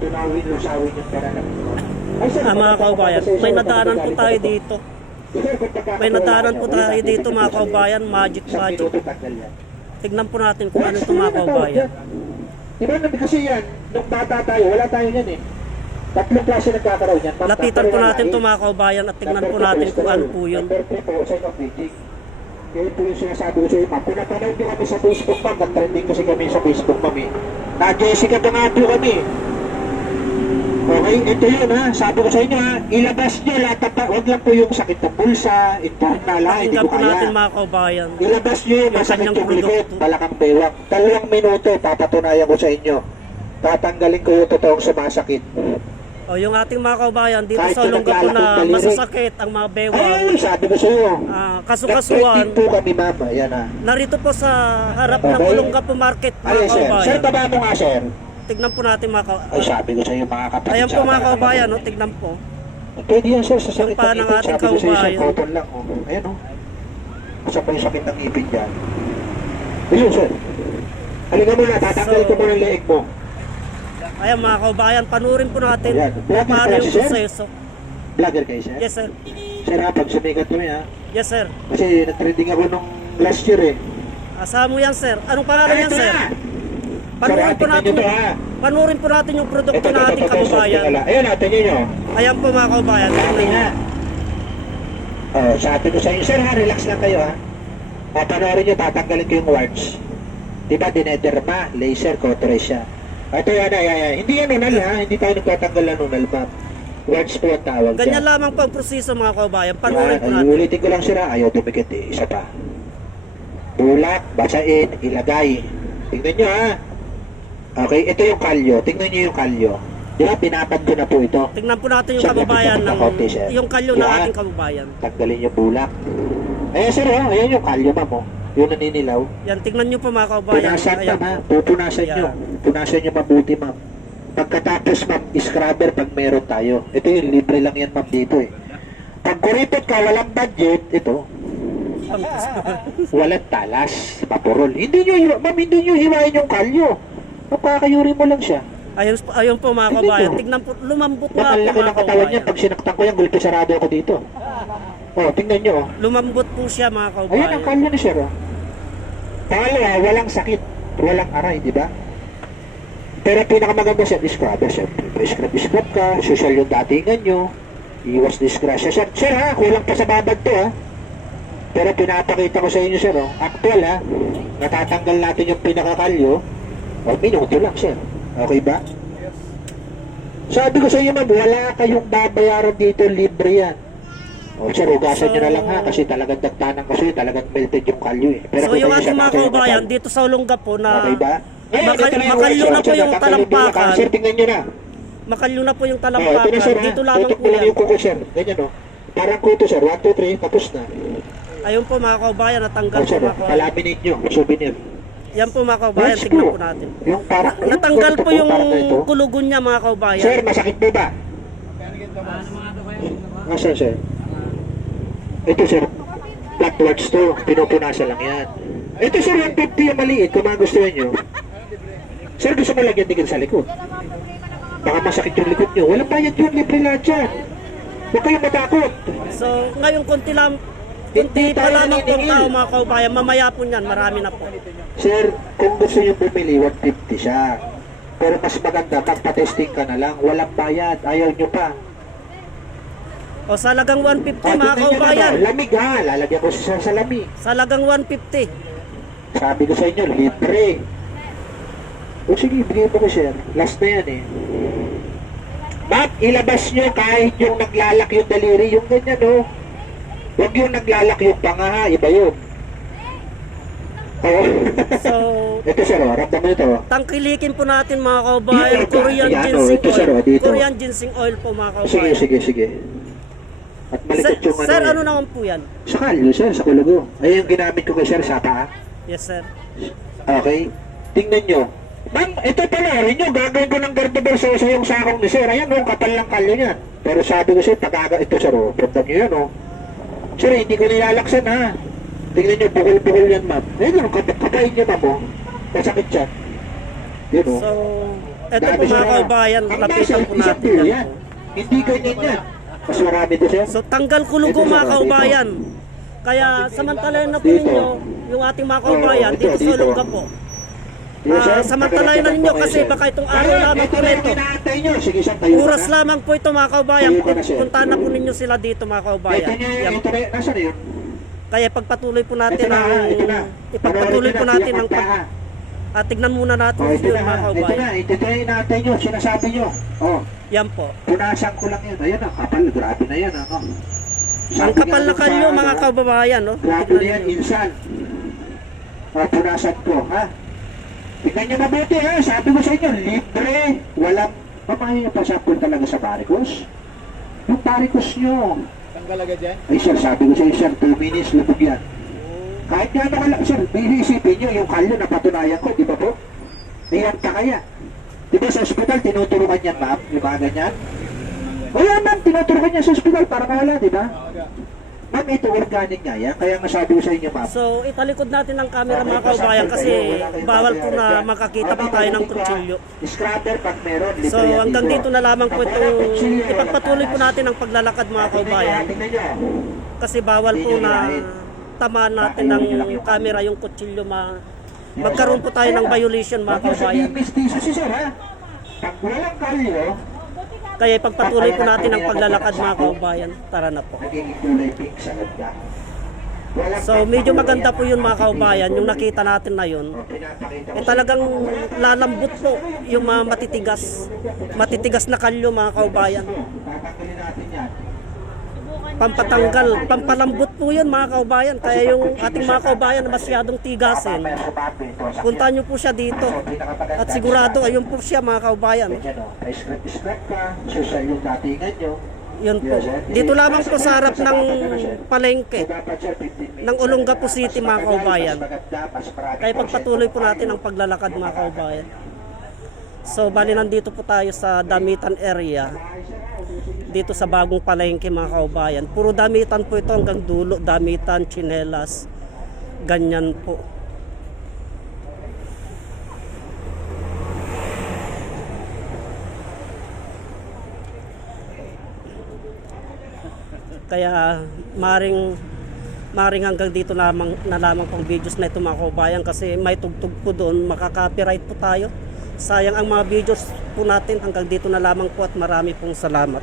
tunawin o sawin yung pera ng ay, sir, Mga kaubayan, may nadaanan po tayo dito. May nadaanan po tayo dito mga kaubayan, magic. Tignan po natin kung ano ito mga kaubayan. Diba kasi yan, nung bata tayo, wala tayo yan eh. Tatlong klase nagkakaroon yan. Lapitan po natin ito mga kaubayan at tignan po natin kung ano po yun. Number 3 po, sign of aging. Kaya ito yung sinasabi ko sa iyo, ma'am. Kung napanood nyo kami sa Facebook, ma'am, nag-trending kasi kami sa Facebook, ma'am eh. Na-Jessica Bangado kami. Okay, ito yun ha. Sabi ko sa inyo ha, ilabas nyo lahat ng huwag lang po yung sakit ng bulsa, internal ha, hindi Pakinggan ko po kaya. natin mga kaubayan. Ilabas nyo yung masakit kanyang yung likod, produkto. balakang bewang. 2 minuto, papatunayan ko sa inyo. Tatanggalin ko yung totoong sumasakit. O yung ating mga kaubayan dito Kahit sa Olonga po na naglalakad daliri. masasakit ang mga bewang, Ay, sabi ko sa iyo. kasukasuan. Nag-trending po kami mama, yan ha. Narito po sa harap ng Okay. Olonga po market mga Ay, sir. Sir, kaubayan. taba mo nga, sir. Tignan po natin mga Ay, kaubayan. sabi ko sa iyo, mga kapatid. Ayan po mga kaubayan, no? Tignan po. Pwede yan, sir, sa sakit Yung pa ng ng ngipin. ating Sabi ko sa iyo, sir, kaubayan. cotton lang. Oh. Ayan, oh. Kasi pa yung sakit ng ngipin dyan. Ayun, sir. Halika muna, tatanggal ko muna yung leeg mo. Ayan mga kaubayan, panurin po natin Ayan. Vlogger paano pala yung si sir? proseso. Vlogger kayo, sir? Yes sir. Sir, ha, pag sumikat mo ha. Yes sir. Kasi nag-trending ako nung last year eh. Asama mo yan sir. Anong pangalan yan Ito sir? na! Panurin po tingnan natin, nyo to, ha? panurin po natin yung produkto Ito, ng ating kababayan. Ayun, natin nyo. Ayan po mga kaubayan. Dati na. Oh, sabi ko sa inyo, sir ha, relax lang kayo ha. Panoorin nyo, tatanggalin ko yung warts. Diba, dinederma, laser, cauterize siya. Ito yan, yan. Hindi yan nunal ha, hindi tayo nagtatanggal ng nunal ma'am. Warts po ang tawag dyan. Ganyan lamang po ang proseso mga kaubayan. Panurin po natin. Ulitin ko lang sila, ayaw dumikit eh, isa pa. Bulak, basain, ilagay. Tingnan nyo ha. Okay, ito yung kalyo. Tingnan nyo yung kalyo. Di ba, pinapad ko na po ito. Tignan po natin yung Sir, kababayan nakita ng ko konti, sir. yung kalyo ng Yan. ating kababayan. Tanggalin yung bulak. Ayan sir, oh, ayan yung kalyo ma'am. Oh. Yung naninilaw. Yan, tignan nyo po mga kaubayan. Punasan Ayan ma'am ha. po. Pupunasan nyo. Yan. Punasan nyo mabuti ma'am. Pagkatapos ma'am, scrubber pag meron tayo. Ito yung libre lang yan ma'am dito eh. Pag kuripot ka, walang budget, ito. Walang talas, mapurol. Hindi nyo, ma'am, hindi nyo hiwain yung kalyo. Magkakayuri mo lang siya. Ayun po mga kaubayan. Tignan po, lumambot nga po Nakalaki mga ng katawan niya. kaubayan. Pag sinaktan ko yan, gulpi sarado ako dito. Oh, tingnan nyo oh. Lumambot po siya mga Ayan ang kaubayan. kalyo ni sir oh. Pangalawa, walang sakit. Walang aray, di ba? Pero pinakamaganda siya, scrubber sir. Scrub ka, social yung datingan nyo. Iwas disgrasya. Sir ha, kulang pa sa babad to ha. Pero pinapakita ko sa inyo sir oh. Actual ha, natatanggal natin yung pinakakalyo. O, minuto lang sir. Okay ba? Sabi ko sa inyo ma'am, wala kayong babayaran dito, libre yan. O sir, hugasan nyo na lang ha, kasi talagang dagtanan kasi talagang melted yung kalyo eh. Pero So yung kung ating siya mga nakakaya kaubayan makal- dito sa Olonga po na Okay ba? makalyo na po yung talampakan. Sir, tingnan nyo na. makalyo na po yung Ito na talampakan. sir ha. Dito lamang Tutok po ko lang yan. yung kuko sir. Ganyan o. Parang kuto sir. 1, 2, 3. Tapos na. Ayun po mga kaubayan, natanggal O po sir, mga kaubayan. palaminate nyo. Souvenir. Yan po mga kaubayan, Let's tignan go. po natin. Yung parang... Natanggal po yung parang ito. kulugon niya mga kaubayan. Sir, masakit po ba? Asan sir? Ito sir. Flatwards to. Pinupunasan lang yan. Ito sir, 150 yung maliit. Kung magustuhan nyo. Sir, gusto mo lagyan din sa likod. Baka masakit yung likod nyo. Walang bayad yun. Libre lahat yan. Huwag kayong matakot. So ngayon konti lang, Hindi konti pa tayo lamang po naniningil. tao mga kaubayan. Mamaya po niyan, marami na po. Sir, kung gusto nyo bumili, 150 siya. Pero mas maganda, magpa-testing ka na lang. Walang bayad. Ayaw nyo pa. O sa lagang 150 Ah, mga tingnan nyo kaubayan. naman. Lamig ha. Lalagyan ko siya sa lamig. Sa lagang 150. Sabi ko sa inyo, libre. O sige, bigay mo ko sir. Last na yan eh. Ma'am, ilabas nyo kahit yung naglalak yung daliri. Yung ganyan oh. Huwag yung naglalak yung panga ha. Iba yun. Oo. So Ito sir, oh, ramdam mo ito. Oh. tangkilikin po natin mga kaubayan. Ito, Korean ayan, ginseng ito, sir, oil. dito. Korean ginseng oil po mga Sige, kaubayan. sige, sige. At Sir, malikot yung sir, eh. ano naman po yan? Sa kalyo, sir, sa kulugo. Ay, yung ginamit ko kay sir sa paa. Yes sir. Okay? Tingnan nyo. Ma'am, ito pala, rin nyo, gagawin ko ng gardener sa yung sakong ni sir. Ayan, oh, kapal lang kalyo niya. Pero sabi ko sir, pag-aga, ito sir, oh, ramdam nyo yan, oh. Sir, hindi ko nilalaksan, ha. Tingnan nyo, bukol-bukol yan, ma'am. Ayun, kapain niya, ma'am, oh. Masakit siya. Yun, oh. So Ito po Dami mga siya na. kaubayan, Ang lapitan nasa po isang natin kilo yan yan. po. Hindi ganyan yan. Mas marami to siya. So tanggal kulugo mga kaubayan. Kaya samantalayan na po Dito. ninyo yung ating mga kaubayan dito sa Olonga po. Samantalayan na ninyo kasi baka itong araw lamang po nito. Inaantay nyo. Sige, sir, tayo Oras na. lamang po ito mga kaubayan. Tayo ka na, sir. Puntahan na po ninyo sila dito mga kaubayan. Ito niya, Yan ito po. na, nasa na yun? Kaya pagpatuloy po Ito natin na, ang ito na. ipagpatuloy po natin ang tignan muna natin Oh, ito yun na, mga ito kaubayan. na, ito na yung inaantay nyo, sinasabi nyo. Oh, Yan po. punasan ko lang yun. Ayan, ang kapal, grabe na yan. Ano? Ang kapal na kalyo mga kaubayan, no? Grabe Tignan na yan, ninyo. insan. Punasan ko, ha? Tignan nyo mabuti, ha? Sabi ko sa inyo, libre. Walang, mamahin yung pasapol talaga sa barikos. Yung barikos nyo. Tanggalaga dyan? Ay, sir, sabi ko sa inyo, sir, 2 minutes, lubog yan. Kahit nga naman lang, sir, isipin nyo yung kalyo na patunayan ko, di ba po? Iyan ka kaya. Di ba sa ospital, tinuturukan yan, ma'am? Yung mga ganyan? Wala, ma'am, tinuturukan yan sa ospital para mawala, di ba? Ma'am, ito organic nga yan. Kaya nga sabi ko sa inyo, ma'am. So, italikod natin ang camera mga kaubayan kasi bawal po na makakita po tayo ng kutsilyo. Scrubber pag meron, libre So, yan hanggang dito na lamang po itong Kutsilyo, ipagpatuloy po natin ang paglalakad mga kaubayan. Tingnan nyo. Kasi bawal po na tamaan natin ng camera yung kutsilyo magkaroon po tayo ng violation mga Huwag nyo kaubayan. sabihin, mistiso si sir, ha? Pag walang kalyo, Kaya ipagpatuloy po natin ang paglalakad mga kaubayan. Tara na po. nagiging kulay pink sa ganda. Walang So, medyo maganda po yun mga kaubayan. Yung nakita natin na yun. pinapakita ko. Talagang lalambot po yung mga matitigas. Matitigas na kalyo mga kaubayan. Tatanggalin natin yan. Pampatanggal, pampalambot po yun mga kaubayan. Kaya yung ating mga kaubayan na masyadong tigasin, puntahan nyo po siya dito. At sigurado, ayun po siya mga kaubayan. Yan o, prescribe ka, social yung datingan nyo. Yun po. Dito lamang po sa harap ng palengke Dapat siya 15 minutes. ng Olongapo City mga kaubayan. Mas maganda, mas marami Kaya porsyento. pagpatuloy po natin ang paglalakad mga kaubayan. So bali nandito po tayo sa Damitan area. Dito sa bagong palengke mga kaubayan. Puro damitan po ito hanggang dulo. Damitan, tsinelas, ganyan po. Kaya maring hanggang dito lamang pang videos na ito mga kaubayan kasi may tugtog po doon, makaka-copyright po tayo. Sayang ang mga videos po natin, hanggang dito na lamang po at marami pong salamat.